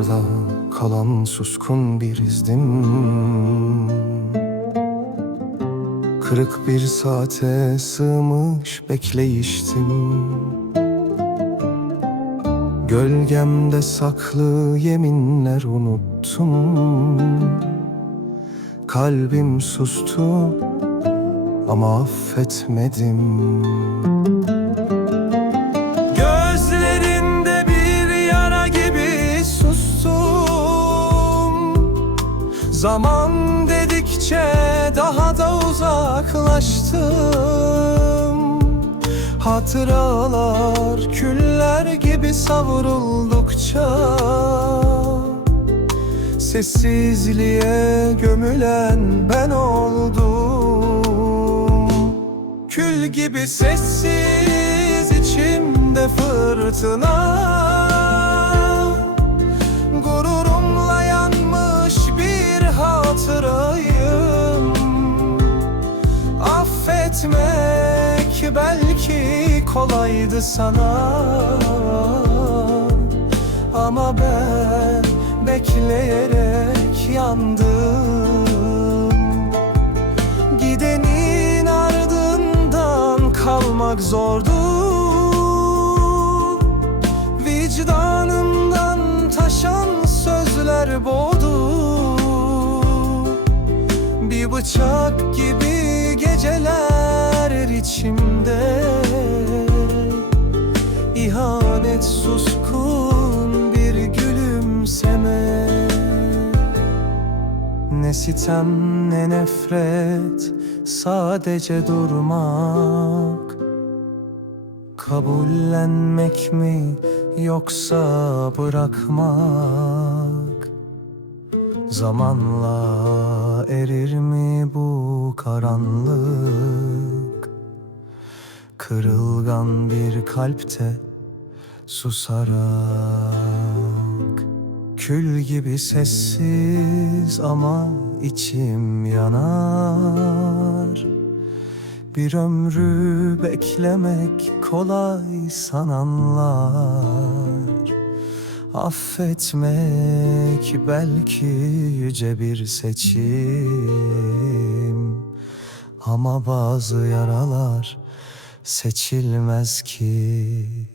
Geceden arda kalan suskun bir izdim. Kırık bir saate sığmış bekleyiştim. Gölgemde saklı yeminler unuttum. Kalbim sustu ama affetmedim Zaman dedikçe daha da uzaklaştım. Hatıralar küller gibi savruldukça Sessizliğe gömülen ben oldum. Kül gibi sessiz içimde fırtına Affetmek belki kolaydı sana. Ama ben bekleyerek yandım. Gidenin ardından kalmak zordu. Vicdanımdan taşan sözler boğdu. Bir bıçak gibi geceler içimde. İhanet suskun bir gülümseme. Ne sitem ne nefret sadece durmak. Kabullenmek mi yoksa bırakmak? Zamanla erir mi bu karanlık Kırılgan bir kalpte susarak. Kül gibi sessiz ama içim yanar. Bir ömrü beklemek kolay sananlar. Affetmek belki yüce bir seçim. Ama bazı yaralar seçilmez ki